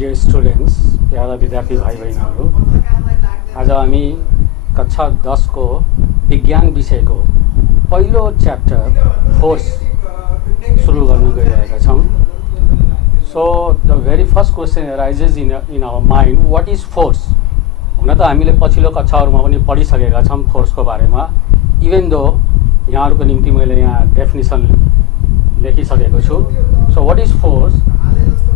Dear students, प्यारा विद्यार्थी भाइ बहिनीहरू, आज हामी कक्षा 10 को विज्ञान विषयको पहिलो च्याप्टर फोर्स सुरु गर्न गइरहेका छौँ। So the very first question arises in our mind, what is force? हुन त हामीले पछिल्लो कक्षाहरूमा पनि पढिसकेका छौँ फोर्सको बारेमा। इभन दो यहाँहरूको निम्ति मैले यहाँ डेफिनेसन लेखिसकेको छु। So what is force?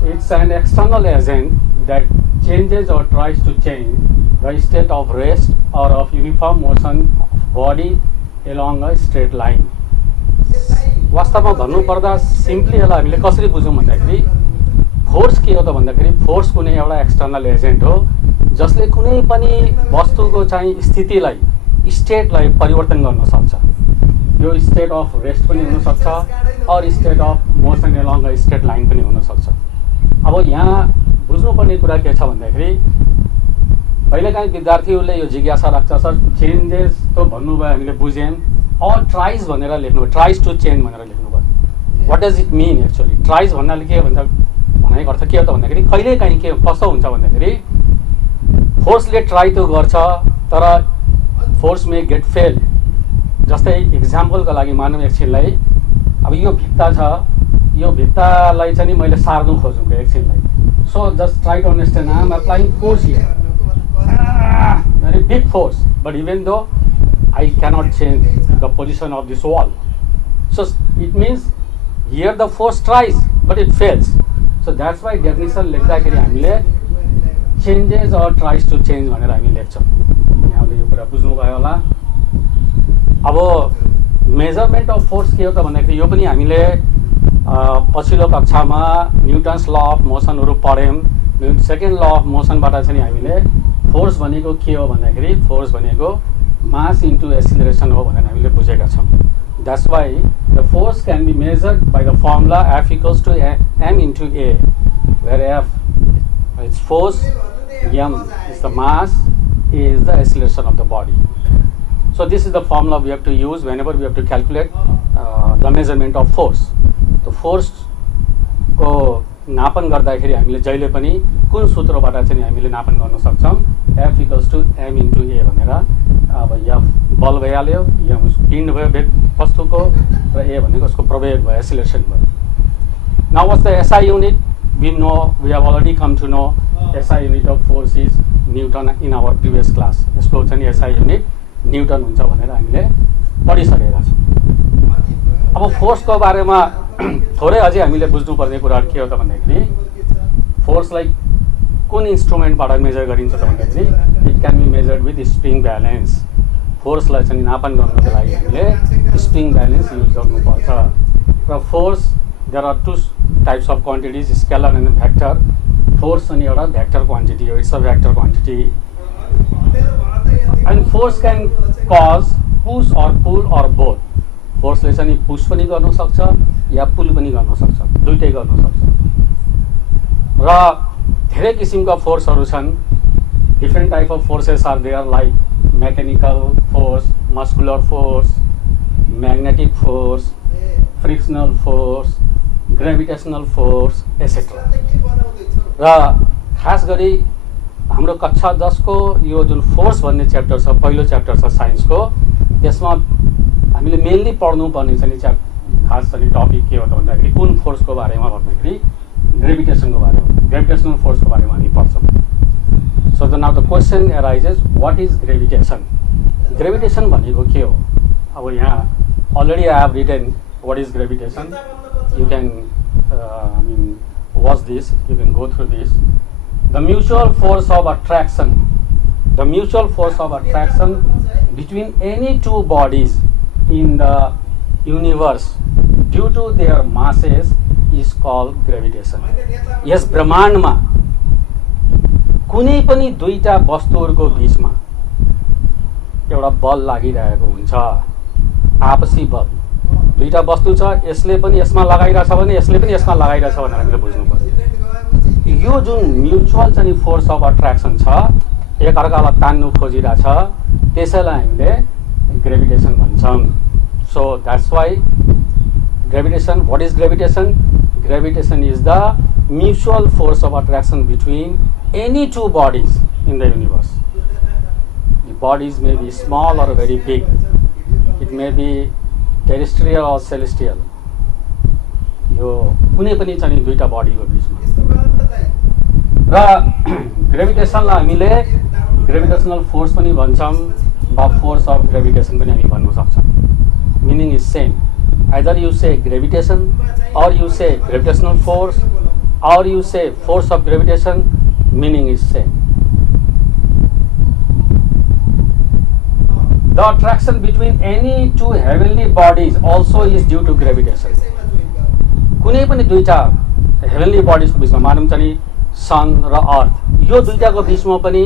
It's an external agent that changes or tries to change the state of rest or of uniform motion of body along a straight line. वास्तवमा भन्नुपर्दा simply यसलाई हामीले कसरी बुझौँ भन्दाखेरि फोर्स के हो त भन्दाखेरि फोर्स कुनै एउटा एक्सटर्नल एजेन्ट हो जसले कुनै पनि वस्तुको चाहिँ स्थितिलाई स्टेटलाई परिवर्तन गर्न सक्छ। यो स्टेट अफ रेस्ट पनि हुन सक्छ और state of motion along a straight line पनि हुन सक्छ। अब यहाँ बुझ्नुपर्ने कुरा के छ भन्दाखेरि कहिलेकाहीँ विद्यार्थीहरूले यो जिज्ञासा राख्छ, सर चेन्जेस त भन्नुभयो हामीले बुझ्यौँ, और ट्राइज भनेर लेख्नुभयो, ट्राइज टु चेन्ज भनेर लेख्नुभयो। What does it mean actually? Tries भन्नाले के भन्छ भनेको अर्थ के हो त भन्दाखेरि कहिलेकाहीँ के कस्तो हुन्छ भन्दाखेरि फोर्सले ट्राई त गर्छ तर फोर्स मे गेट फेल। जस्तै इक्जाम्पलको लागि मानौँ एकछिनलाई, अब यो भित्ता छ, यो भित्तालाई चाहिँ नि मैले सार्नु खोजौँ एकछिनलाई। So just try to understand, I am applying force here, very big force, but even though I cannot change the position of this wall. So it means here the force tries but it fails. So that's why definition लेख्दाखेरि हामीले changes or tries to change भनेर हामी लेख्छौँ। यहाँले यो कुरा बुझ्नुभयो होला। अब measurement of force के हो त भन्दाखेरि यो पनि हामीले पछिल्लो कक्षामा न्युटन्स ल अफ मोसनहरू पढ्यौँ। सेकेन्ड ल अफ मोसनबाट चाहिँ हामीले फोर्स भनेको के हो भन्दाखेरि फोर्स भनेको मास इन्टु एक्सिलरेसन हो भनेर हामीले बुझेका छौँ। That's why the force can be measured by the formula F equals to M into A, where F is force, M is the mass, A is the acceleration of the body. So this is the formula we have to use whenever we have to calculate the measurement of force. तो force को नापन गर्दाखेरि हामीले जहिले पनि कुन सूत्रबाट चाहिँ हामीले नापन गर्न सक्छौँ? F equals to M into a भनेर। अब F बल भइहाल्यो, एम पिण्ड भयो वस्तुको, र ए भनेको उसको प्रवेग भयो, एक्सिलरेसन भयो। Now what's the SI unit? We know, we have already come to know SI unit of force is newton in our previous class. यसको चाहिँ एसआई युनिट न्युटन हुन्छ भनेर हामीले पढिसकेका छौँ। अब फोर्सको बारेमा थोरै अझै हामीले बुझ्नुपर्ने कुराहरू के हो त भन्दाखेरि फोर्सलाई कुन इन्स्ट्रुमेन्टबाट मेजर गरिन्छ त भन्दाखेरि it can be measured with spring balance. फोर्सलाई चाहिँ नापन गर्नको लागि हामीले स्प्रिङ ब्यालेन्स युज गर्नुपर्छ। र force there are two types of quantities, scalar and vector. Force चाहिँ एउटा भेक्टर क्वान्टिटी हो, it's a vector quantity. And force can cause push or pull or both. फोर्सले चाहिँ पुश पनि गर्न सक्छ या पुल पनि गर्न सक्छ, दुइटै गर्न सक्छ। र धेरै किसिमका फोर्सहरू छन्। Different type of forces are there, like mechanical force, muscular force, magnetic force, frictional force, gravitational force etcetera. र खास गरी हाम्रो कक्षा 10 को यो जुन फोर्स भन्ने च्याप्टर छ, पहिलो च्याप्टर छ साइन्सको, त्यसमा हामीले मेनली पढ्नुपर्ने चाहिँ खास चाहिँ टपिक के हो त भन्दाखेरि कुन फोर्सको बारेमा भन्दाखेरि ग्रेभिटेसनको बारेमा, ग्रेभिटेसनल फोर्सको बारेमा हामी पढ्छौँ। So the now the question arises, what is gravitation? Gravitation भनेको के हो? अब यहाँ already I have written what is gravitation. You can I mean watch this, you can go through this. The mutual force of attraction, the mutual force of attraction between any two bodies in the universe due to their masses is called gravitation. यस ब्रह्माण्डमा कुनै पनि दुईटा वस्तुहरूको बीचमा एउटा बल लागिरहेको हुन्छ, आपसी बल। दुईटा वस्तु छ, यसले पनि यसमा लगाइरहेछ भने यसले पनि यसमा लगाइरहेछ भनेर हामीले बुझ्नु पर्यो। यो जुन म्युचुअल चाहिँ फोर्स अफ अट्र्याक्सन छ, एकअर्कालाई तान्नु खोजिरहेछ, त्यसैलाई हामीले ग्रेभिटेसन भन्छौँ। सो that's Y gravitation. What is gravitation? Gravitation is the mutual force of attraction between any two bodies in the universe. The bodies may be small or very big. It may be terrestrial or celestial. यो कुनै पनि चाहिँ दुईटा बडीको बिचमा र ग्रेभिटेसनलाई हामीले gravitational force पनि भन्छौँ वा फोर्स अफ ग्रेभिटेसन पनि हामी भन्न सक्छौँ. Meaning is same. आइदर यु से gravitation or you say gravitational force or you say force of gravitation, meaning is same. The attraction between any two heavenly bodies also is due to gravitation. कुनै पनि दुईटा heavenly बडिजको बिचमा मानौँ चाहिँ सन र अर्थ, यो दुईटाको बिचमा पनि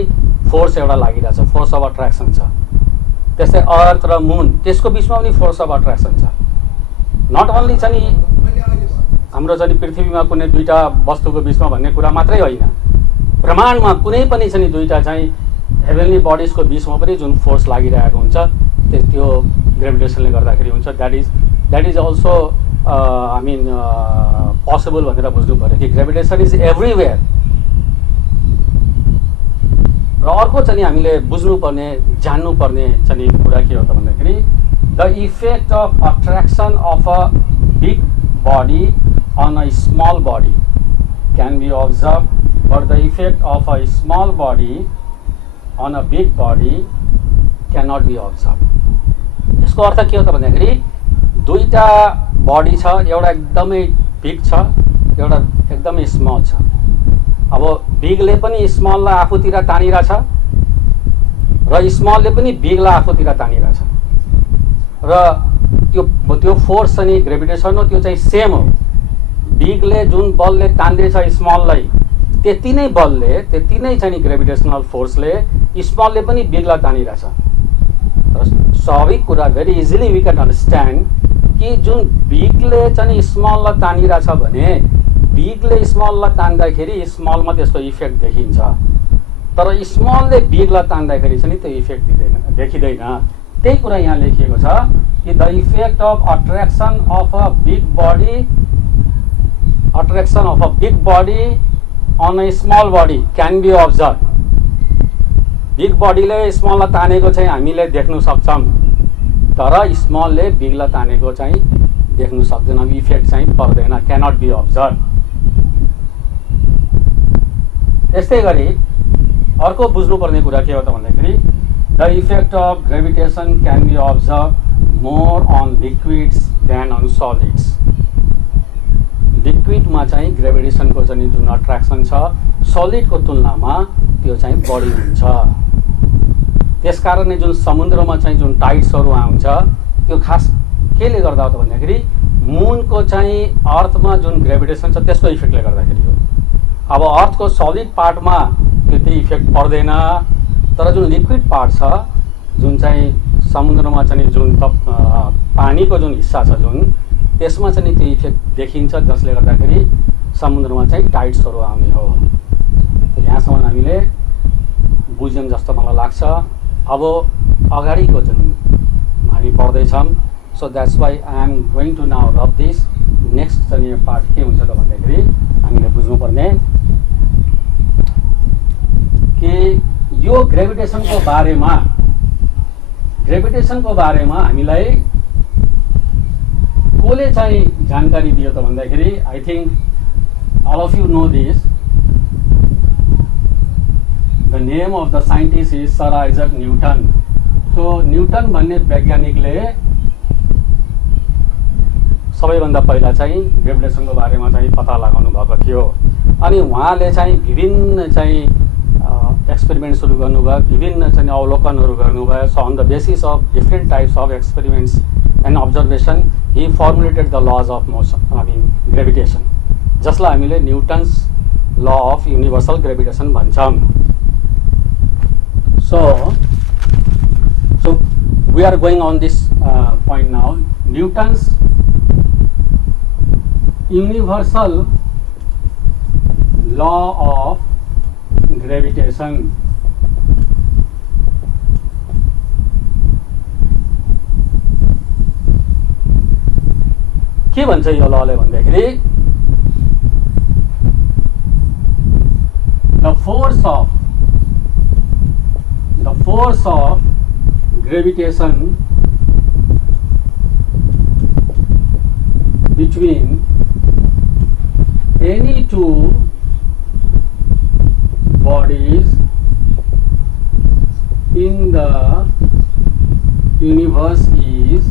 force एउटा लागिरहेछ, फोर्स अफ अट्र्याक्सन छ. त्यस्तै अर्थ र मुन, त्यसको बिचमा पनि फोर्स अफ अट्र्याक्सन छ. नट ओन्ली चाहिँ हाम्रो चाहिँ पृथ्वीमा कुनै दुईटा वस्तुको बिचमा भन्ने कुरा मात्रै होइन, ब्रह्माण्डमा कुनै पनि चाहिँ दुईटा चाहिँ हेभेनली बडिजको बिचमा पनि जुन फोर्स लागिरहेको हुन्छ त्यो ग्रेभिटेसनले गर्दाखेरि हुन्छ. द्याट इज अल्सो आई मिन पोसिबल भनेर बुझ्नु पऱ्यो कि ग्रेभिटेसन इज एभ्रिवेयर. र अर्को चाहिँ हामीले बुझ्नुपर्ने जान्नुपर्ने चाहिँ कुरा के हो त भन्दाखेरि the effect of attraction of a big body on a small body can be observed, but the effect of a small body on a big body cannot be observed. यसको अर्थ के हो त भन्दाखेरि दुईटा बडी छ, एउटा एकदमै बिग छ, एउटा एकदमै स्मल छ. अब बिगले पनि स्मललाई आफूतिर तानिरहेछ र स्मलले पनि बिगलाई आफूतिर तानिरहेछ र त्यो फोर्स चाहिँ ग्रेभिटेसन हो, त्यो चाहिँ सेम हो. बिगले जुन बलले तान्दैछ स्मललाई, त्यति नै बलले, त्यति नै चाहिँ ग्रेभिटेसनल फोर्सले स्मलले पनि बिगलाई तानिरहेछ. तर स्वाभाविक कुरा very easily we can understand कि जुन बिगले चाहिँ स्मललाई तानिरहेछ भने बिगले स्मललाई तान्दाखेरि स्मलमा त्यसको इफेक्ट देखिन्छ, तर स्मलले बिगलाई तान्दाखेरि चाहिँ त्यो इफेक्ट देखिँदैन. त्यही कुरा यहाँ लेखिएको छ कि the effect of attraction of a big body on a small body can be observe. Big बडीले स्मललाई तानेको चाहिँ हामीले देख्न सक्छौँ, तर स्मलले बिगलाई तानेको चाहिँ देख्न सक्दैन, इफेक्ट चाहिँ पर्दैन, क्यानट बी अब्जर्भ. त्यस्तै गरी अर्को बुझ्नुपर्ने कुरा के हो त भन्दाखेरि the effect of gravitation can be observe more on liquids than on solids. लिक्विडमा चाहिँ ग्रेभिटेसनको चाहिँ जुन अट्र्याक्सन छ सलिडको तुलनामा त्यो चाहिँ बढी हुन्छ. त्यसकारणले जुन समुद्रमा चाहिँ जुन टाइड्सहरू आउँछ त्यो खास केले गर्दा हो त भन्दाखेरि मुनको चाहिँ अर्थमा जुन ग्रेभिटेसन छ त्यसको इफेक्टले गर्दाखेरि हो. अब अर्थको सलिड पार्टमा त्यति इफेक्ट पर्दैन, तर जुन लिक्विड पार्ट छ, जुन चाहिँ समुद्रमा चाहिँ जुन पानीको जुन हिस्सा छ जुन त्यसमा चाहिँ त्यो इफेक्ट देखिन्छ, जसले गर्दाखेरि समुद्रमा चाहिँ टाइड्सहरू आउने हो. यहाँसम्म हामीले बुझ्यौँ जस्तो मलाई लाग्छ. अब अगाडिको जुन हामी पढ्दैछौँ, so that's why I am going to now rub this. Next चाहिँ पार्ट के हुन्छ त भन्दाखेरि हामीले बुझ्नुपर्ने कि यो ग्रेभिटेसनको बारेमा हामीलाई कसले चाहिँ जानकारी दियो त भन्दाखेरि I think all of you know this. The name of the scientist is sir Isaac newton. So newton भन्ने वैज्ञानिकले सबैभन्दा पहिला चाहिँ ग्रेभिटेसनको बारेमा चाहिँ पत्ता लगाउनु भएको थियो. अनि उहाँले चाहिँ विभिन्न चाहिँ एक्सपेरिमेन्ट सुरु गर्नुभयो, विभिन्न चाहिँ अवलोकनहरू गर्नुभयो. So on the basis of different types of experiments and observation he formulated the laws of motion, I mean gravitation, जसलाई हामीले Newton's law of universal gravitation भन्छौँ. So we are going on this point now. Newton's universal law of gravitation. के भन्छ यो लले भन्दाखेरि the force of gravitation between any two bodies in the universe is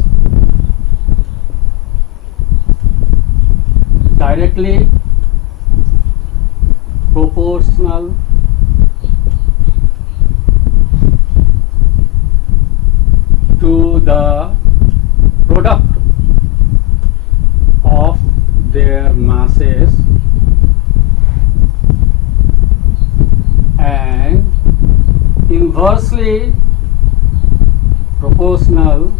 directly proportional to the product of their masses and inversely proportional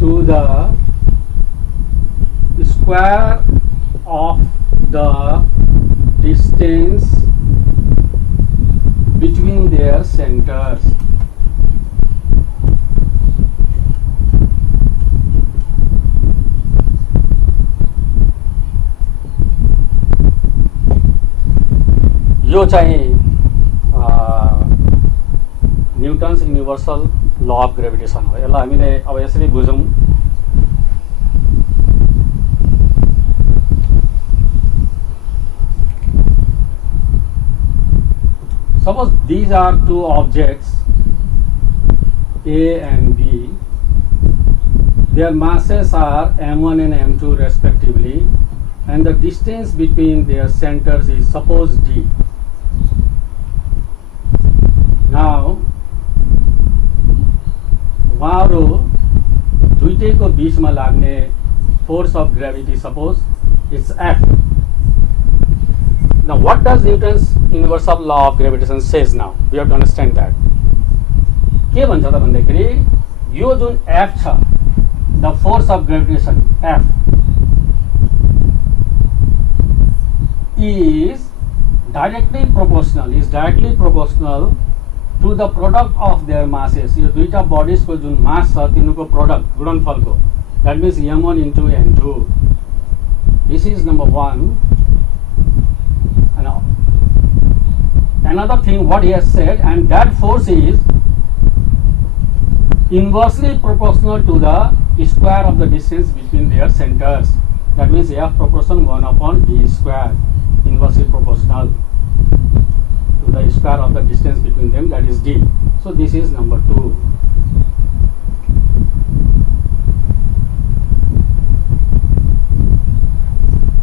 to the square of the distance between their centers. यो चाहिँ Newton's universal law of gravitation हो। यसलाई हामीले अब यसरी बुझौँ। Suppose these are two objects A and B. Their masses are m1 and m2 respectively, and the distance between their centers is suppose d. Now, उहाँहरु दुईटैको बीचमा लाग्ने force of gravity suppose it's F. Now, what does Newton's universal law of gravitation says now? We have to understand that. के भन्छ त भन्दाखेरि यो जुन F छ, the force of gravitation F is directly proportional to the product of their masses. यो दुईटा bodies को जुन mass छ तिनीको product गुणनफलको, that means m1 into m2. This is number one. And another thing what he has said, and that force is inversely proportional to the square of the distance between their centers. That means F proportion 1 upon d square, inversely proportional to the square of the distance between them, that is d. So this is number 2.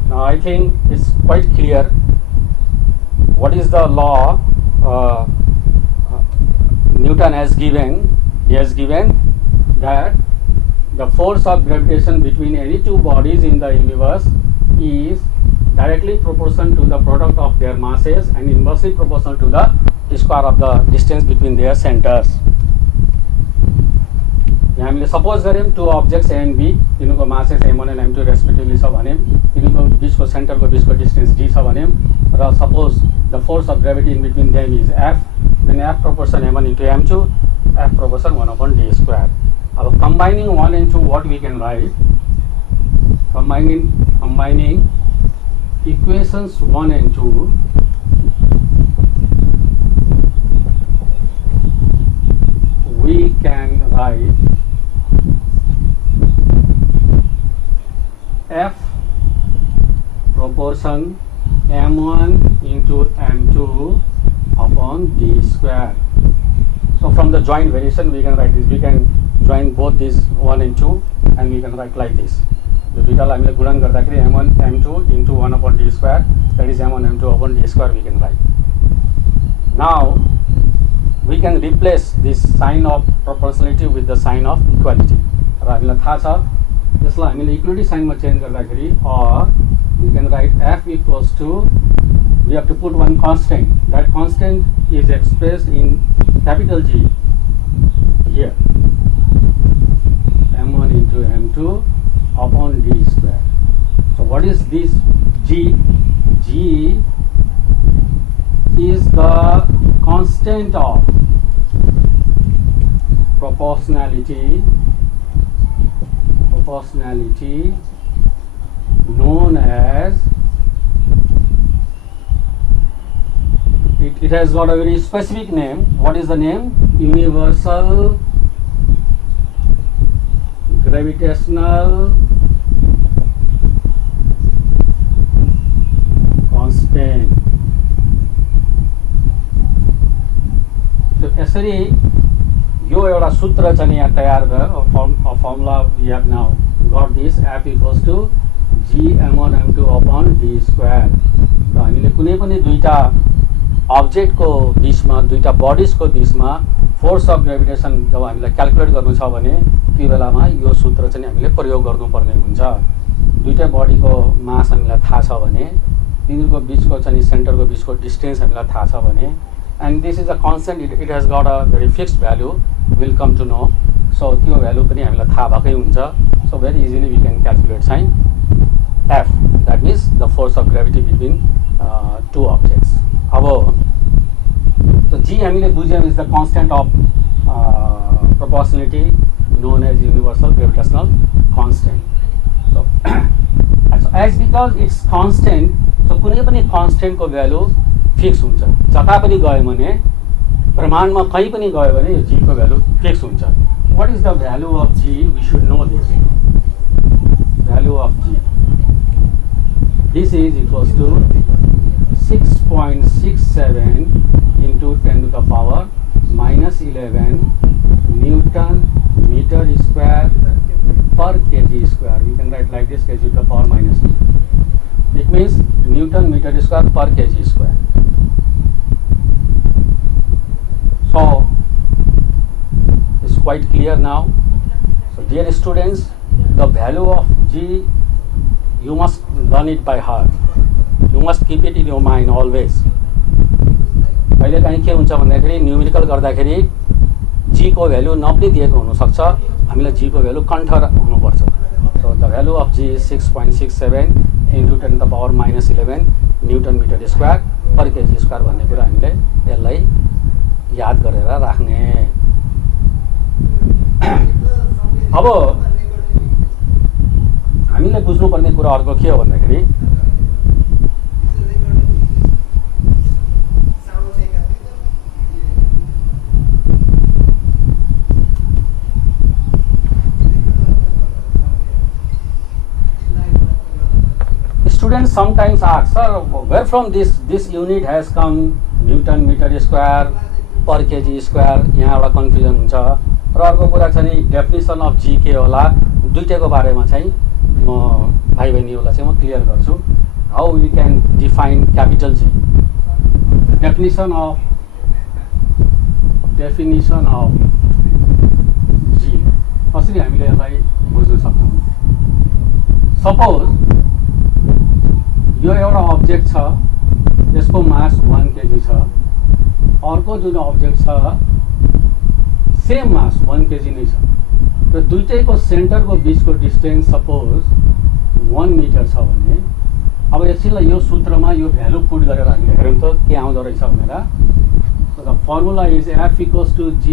Now I think it's quite clear what is the law Newton has given. He has given that the force of gravitation between any two bodies in the universe is directly proportional to the product of their masses and inversely proportional to the square of the distance between their centers. यहाँ हामीले suppose गऱ्यौँ two objects A and B, तिनीको masses m1 and m2 respectively छ भन्यौँ, तिनीको बीचको सेन्टरको बीचको distance d छ भन्यौँ, र suppose the force of gravity in between them is f, then f proportion m1 into m2, f proportion 1 upon d square. अब combining 1 and 2, what we can write? Combining equations 1 and 2, we can write F proportion m1 into m2 upon d square. So from the joint variation we can write this. We can join both these 1 and 2 and we can write like this. The duiटालाई हामीले गुणन गर्दाखेरि m1 m2 into 1 upon d square, that is m1 m2 upon d square we can write. Now we can replace this sign of proportionality with the sign of equality. र हामीलाई थाहा छ यसलाई हामीले equality साइनमा change गर्दाखेरि, or we can write f equals to, we have to put one constant. That constant is expressed in capital G here, m1 into m2 upon d square. So what is this G? G is the constant of proportionality known as, it has got a very specific name. What is the name? Universal gravitational constant. So यसरी यो एउटा सूत्र चाहिँ यहाँ तयार भयो, formula we have now got this, F equals to G m1 m2 upon d square. र हामीले कुनै पनि दुईटा अब्जेक्टको बीचमा, दुईटा बडिजको बीचमा फोर्स अफ ग्रेभिटेसन जब हामीलाई क्याल्कुलेट गर्नु छ भने त्यो बेलामा यो सूत्र चाहिँ हामीले प्रयोग गर्नुपर्ने हुन्छ। दुईटै बडीको मास हामीलाई थाहा छ भने, तिनीहरूको बीचको चाहिँ सेन्टरको बीचको डिस्टेन्स हामीलाई थाहा छ भने, and this is a constant, it has got a very fixed value, we'll come to know. So त्यो भ्यालु पनि हामीलाई थाहा भएकै हुन्छ। So very easily we can calculate sign F, that means the force of gravity between two objects. अब so G हामीले बुझ्यौं is the constant of proportionality known as universal gravitational constant. So as because it's constant, so कुनै पनि constant को value fix हुन्छ। जता पनि गयो भने, ब्रह्माण्डमा कहीँ पनि गयो भने G को भ्यालु फिक्स हुन्छ। What is the value of G? We should know this. Value of G. This is equals to 6.67 into 10 to the power minus 11 Newton meter square per kg square. We can write like this, kg to the power minus 2. It means Newton meter square per kg square. So it's quite clear now. So dear students, the value of G, you must learn it by heart. You must keep it in your mind always. अहिले कहीं के हुन्छ भन्दाखेरि numerical गर्दाखेरि G को value नपनि दिएको हुन सक्छ, हामीलाई G को भ्यालु कण्ठ हुनुपर्छ। So the value of G is 6.67 into 10 to the power minus 11 Newton meter square per kg square भन्ने कुरा हामीले यसलाई याद गरेर राख्ने। अब हामीले बुझ्नुपर्ने कुरा अर्को के हो भन्दाखेरि students sometimes ask, sir, where from this unit has come, Newton meter square per kg square? यहाँ एउटा कन्फ्युजन हुन्छ। र अर्को कुरा चाहिँ डेफिनेसन अफ जी के होला, दुईटैको बारेमा चाहिँ म भाइ बहिनीहरूलाई चाहिँ म क्लियर गर्छु। How we can define capital G, definition of G कसरी हामीले यसलाई बुझ्न सक्छौँ। सपोज यो एउटा अब्जेक्ट छ, यसको मास 1 kg छ, अर्को जुन अब्जेक्ट छ सेम मास 1 kg नै छ, र दुईटैको सेन्टरको बीचको डिस्टेन्स सपोज 1 मिटर छ भने, अब एकछिनलाई यो सूत्रमा यो भ्यालु पुट गरेर हामीले हेरौँ त के आउँदो रहेछ भनेर। So the formula is F equals to G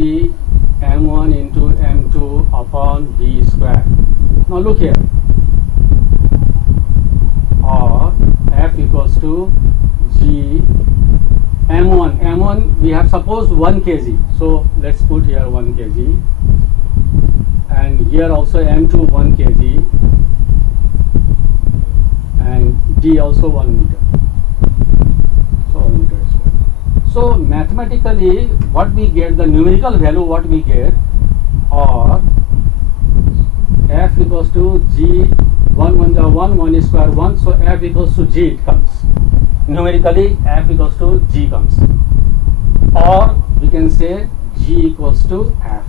m1 into m2 upon d square. Now look here, or F equals to G m1 we have suppose 1 kg, so let's put here 1 kg, and here also m2 1 kg, and d also 1 meter, so 1 meter square. So mathematically what we get, the numerical value what we get, or F equals to G 1 1 the 1 square 1, so F equals to G it comes. Numerically F equals to G comes, or we can say G equals to F.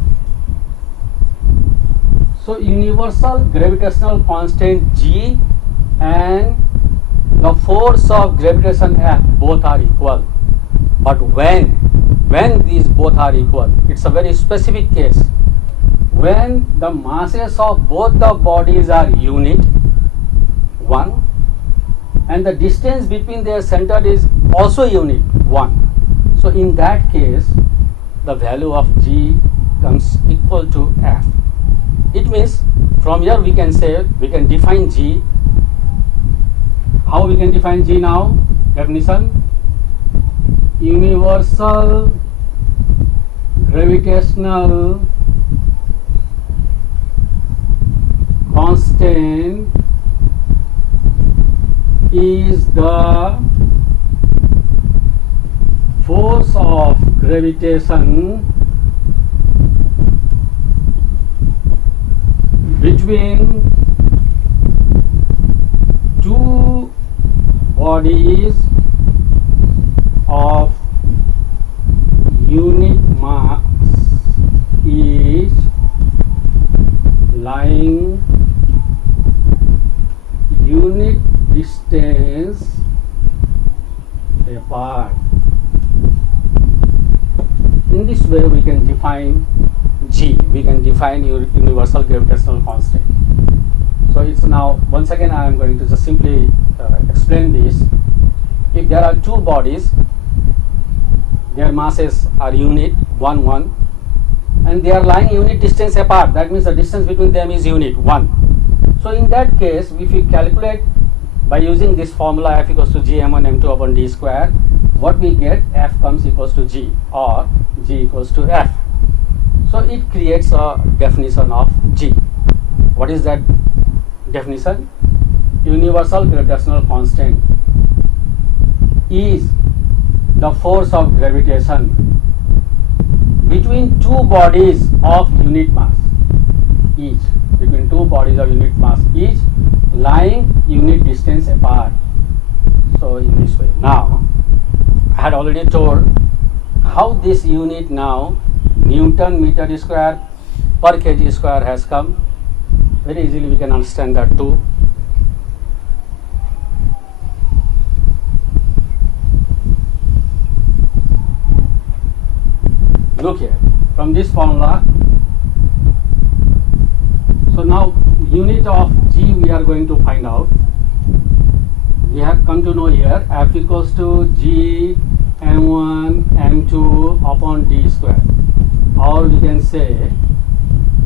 So universal gravitational constant G and the force of gravitation F both are equal. But when these both are equal, it's a very specific case. When the masses of both the bodies are unit, 1, and the distance between their center is also unit, 1. So in that case, the value of G comes equal to F. It means from here we can say, we can define G How we can define G now? Definition: universal gravitational constant is the force of gravitation between two bodies of unit mass each lying unit distance apart. In this way we can define G, we can define universal gravitational constant. So it's now, once again I am going to just simply explain this. If there are two bodies, their masses are unit 1 1 and they are lying unit distance apart, that means the distance between them is unit 1. So in that case, if we calculate by using this formula f equals to g m1 m2 upon d square, what we get, f comes equals to g or g equals to f. So it creates a definition of G. What is that definition? Universal gravitational constant is the force of gravitation between two bodies of unit mass each, between two bodies of unit mass each lying unit distance apart. So in this way, now I had already told how this unit now Newton meter square per kg square has come. Very easily we can understand that too. Look here, from this formula, so now unit of G we are going to find out. We have come to know here F equals to G m1 m2 upon d square, or we can say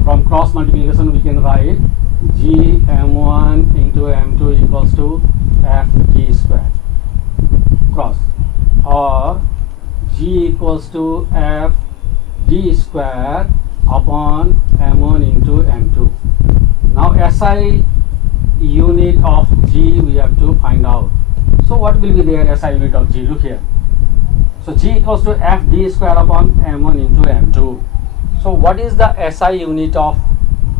from cross multiplication we can write G m1 into m2 equals to f d square cross, or G equals to f d square upon m1 into m2. Now SI unit of G we have to find out. So what will be their SI unit of G? Look here. So G equals to f d square upon m1 into m2. So what is the SI unit of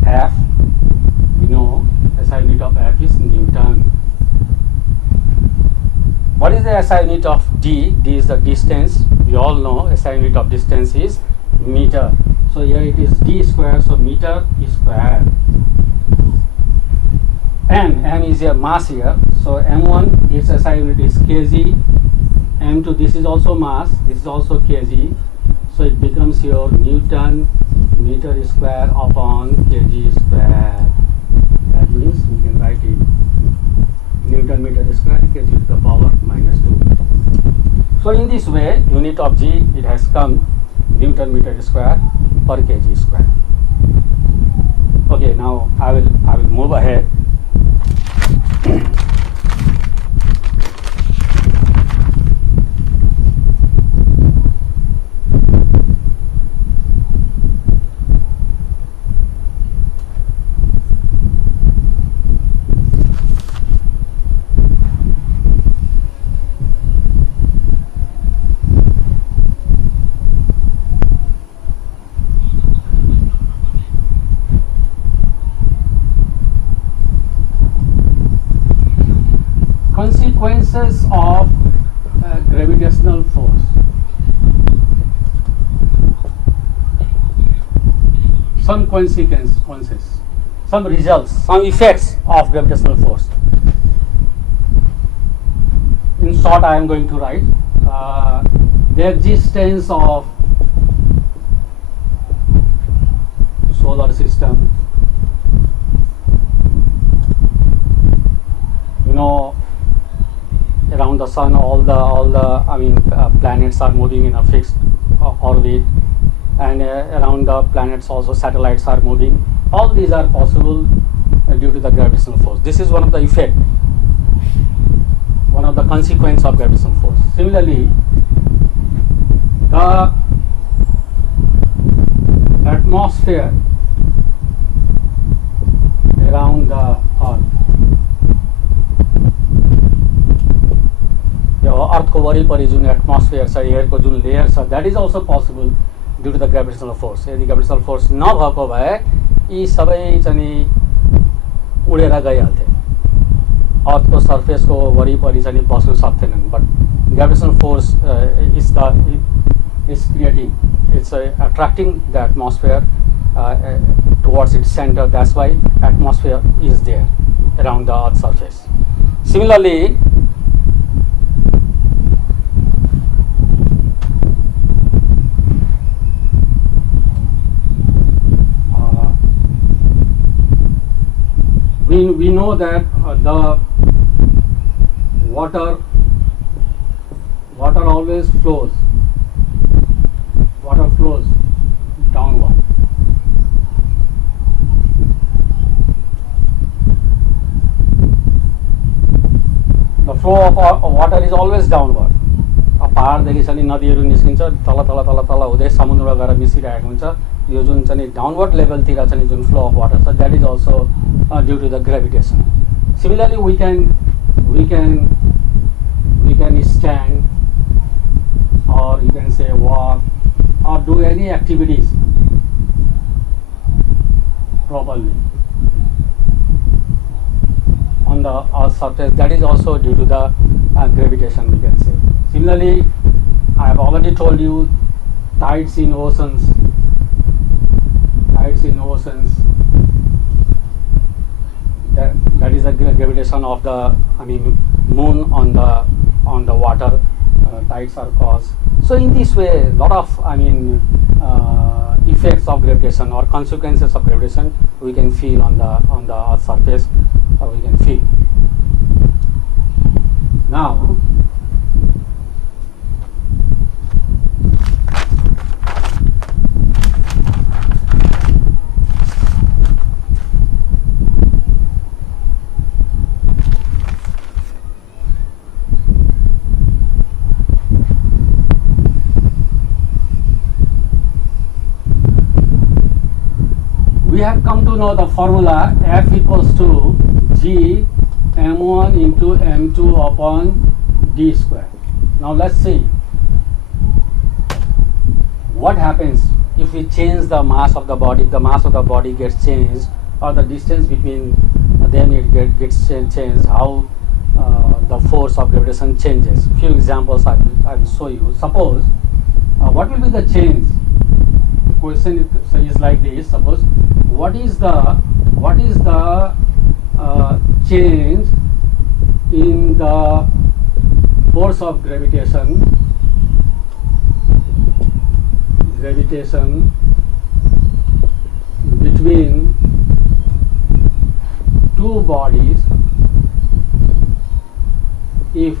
F? You know, SI unit of F is Newton. What is the SI unit of D? D is the distance. We all know SI unit of distance is meter. So here it is d square, so meter is square. M is your mass here. So m1 its SI unit is kg. M2, this is also mass, this is also kg. So it becomes your Newton meter square upon kg square. That means we can write it Newton meter square kg to the power minus 2. So in this way, unit of G it has come Newton meter square per kg square. Okay, now I will move ahead. Consequences of gravitational force. Some consequences, some results, some effects of gravitational force. In short, I am going to write the existence of solar system. You know, around the sun, all the planets are moving in a fixed orbit, and around the planets also satellites are moving. All these are possible due to the gravitational force. This is one of the effect. one of the consequence of gravitational force. Similarly, the atmosphere around the earth, यो अर्थको वरिपरि जुन atmosphere छ, एयरको जुन layer छ, that is also possible due to the gravitational force. यदि gravitational force नभएको भए यी सबै चाहिँ उडेर गइहाल्थे, अर्थको सर्फेसको वरिपरि चाहिँ बस्न सक्थेनन्. But gravitational force is creating, it's attracting the atmosphere towards its center. That's why atmosphere is there around the earth's surface. Similarly, we know that the water always flows. Water flows downward. The flow of water is always downward. पहाडदेखि चाहिँ नदीहरू निस्किन्छ, तल तल तल तल हुँदै समुद्रमा गएर मिसिरहेको हुन्छ. यो जुन चाहिँ डाउनवर्ड लेभलतिर चाहिँ जुन फ्लो अफ वाटर छ, that is also due to the gravitation. Similarly we can stand, or you can say walk, or do any activities properly on the earth's surface. That is also due to the gravitation, we can say. Similarly, I have already told you tides in oceans. That is the gravitation of the moon on the water. Tides are caused. So in this way, lot of effects of gravitation or consequences of gravitation we can feel on the earth's surface. We can feel. Now, we have come to know the formula F equals to G m1 into m2 upon d square. Now let's see what happens if we change the mass of the body. If the mass of the body gets changed, or the distance between them gets changed, how the force of gravitation changes. Few examples I will show you. Suppose what will be the change? Question is like this. Suppose what is the change in the force of gravitation between two bodies if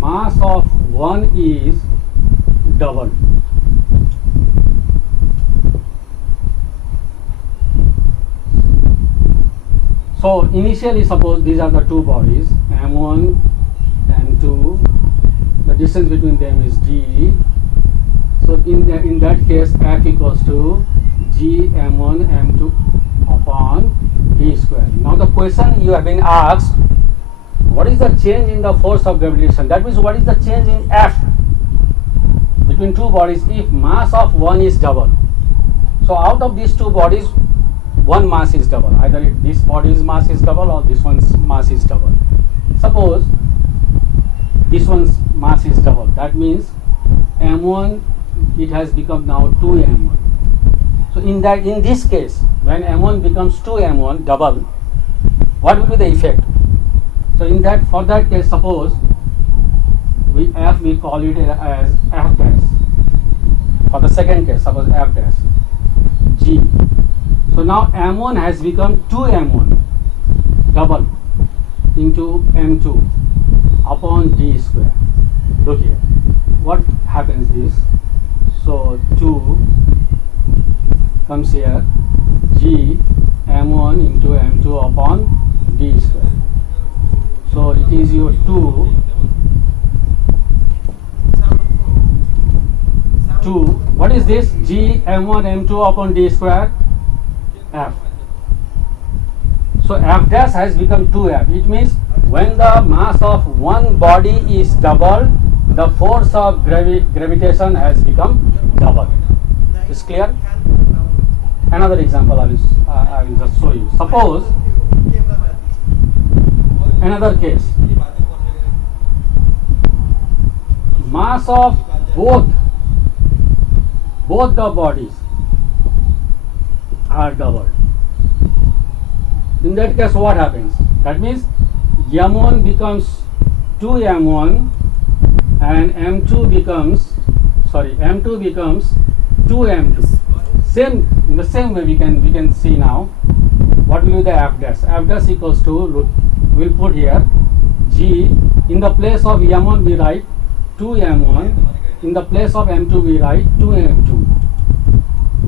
mass of one is doubled. So initially, suppose these are the two bodies, m1, m2. The distance between them is d. So in that case, F equals to G m1 m2 upon d square. Now the question you have been asked, what is the change in the force of gravitation? That means what is the change in F between two bodies if mass of one is double? So out of these two bodies, one mass is double. Either this body's mass is double or this one's mass is double. Suppose this one's mass is double. That means m1, it has become now 2m1. So in this case, when m1 becomes 2m1 double, what will be the effect? So for that case, suppose we call it as f dash. For the second case, suppose f dash g. So now m1 has become 2m1 double into m2 upon d square. Look here, what happens is, so 2 comes here, g m1 into m2 upon d square. So it is your 2 what is this? G m1 m2 upon d square f. So f dash has become 2f. It means when the mass of one body is doubled, the force of gravitation has become double. Is clear? Another example I will just show you. Suppose another case. Mass of both the bodies are doubled. In that case, what happens? That means m1 becomes 2m1 and m2 becomes 2m2. Same in the same way we can see now what will be the f dash. F dash equals to, we'll put here g, in the place of m1 we write 2m1, in the place of m2 we write 2m2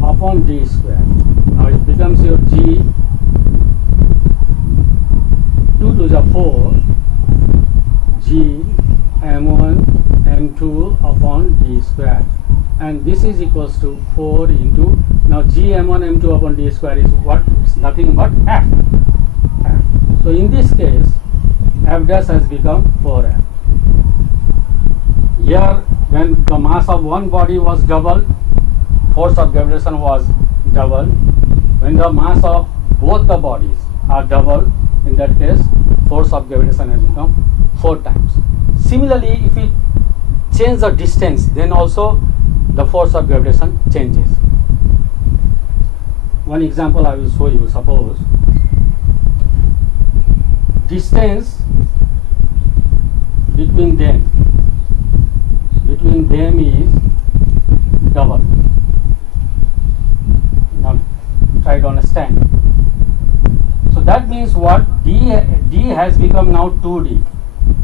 upon d square. Now it becomes your g 2 to the 4 g m1 m2 upon d square, and this is equals to 4 into, now g m1 m2 upon d square is what? It's nothing but f. So in this case f dash has become 4f. Here when the mass of one body was doubled, force of gravitation was double. When the mass of both the bodies are double, in that case force of gravitation has become 4 times. Similarly, if we change the distance, then also the force of gravitation changes. One example I will show you. Suppose distance between them is double. Now try to understand. So that means what? D has become now 2d.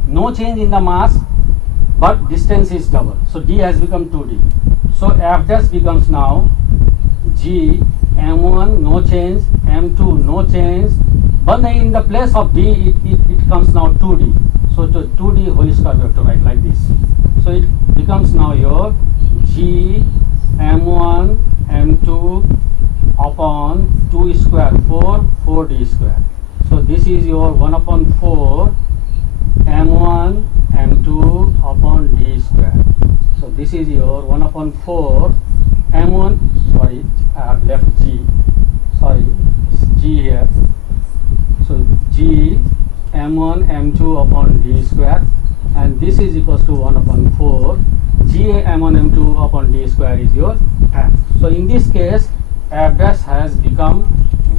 No change in the mass, but distance is double. So d has become 2d. So f dash becomes now g m1 no change, m2 no change, but in the place of d it comes now 2d. So to 2d whole square we have to write like this. So it becomes now your g m1 m2 upon 2 square 4d square. So this is your 1 upon 4 m1 m2 upon d square. So this is your 1 upon 4 m1, sorry I have left g, sorry it's g here. So g m1 m2 upon d square, and this is equals to 1 upon 4 g m1 m2 upon d square is your f. So in this case f dash has become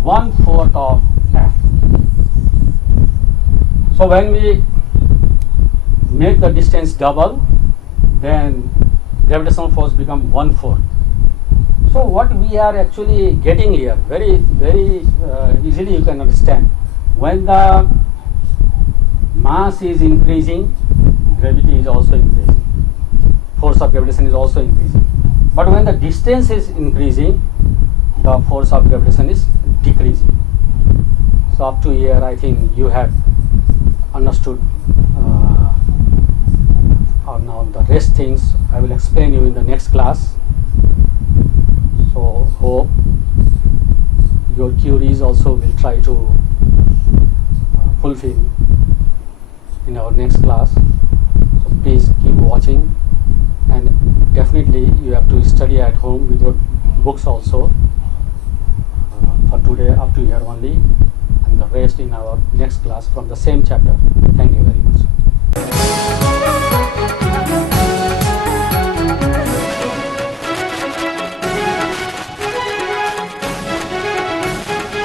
1/4 of f. So when we make the distance double, then gravitational force become 1/4. So what we are actually getting here, very easily you can understand. When the mass is increasing, gravity is also increasing, force of gravitation is also increasing. But when the distance is increasing, the force of gravitation is decreasing. So up to here I think you have understood. Now the rest things I will explain you in the next class. So hope your queries also will try to fulfill in our next class. So please keep watching, and definitely you have to study at home with your books also. For today up to here only, and the rest in our next class from the same chapter. Thank you very much.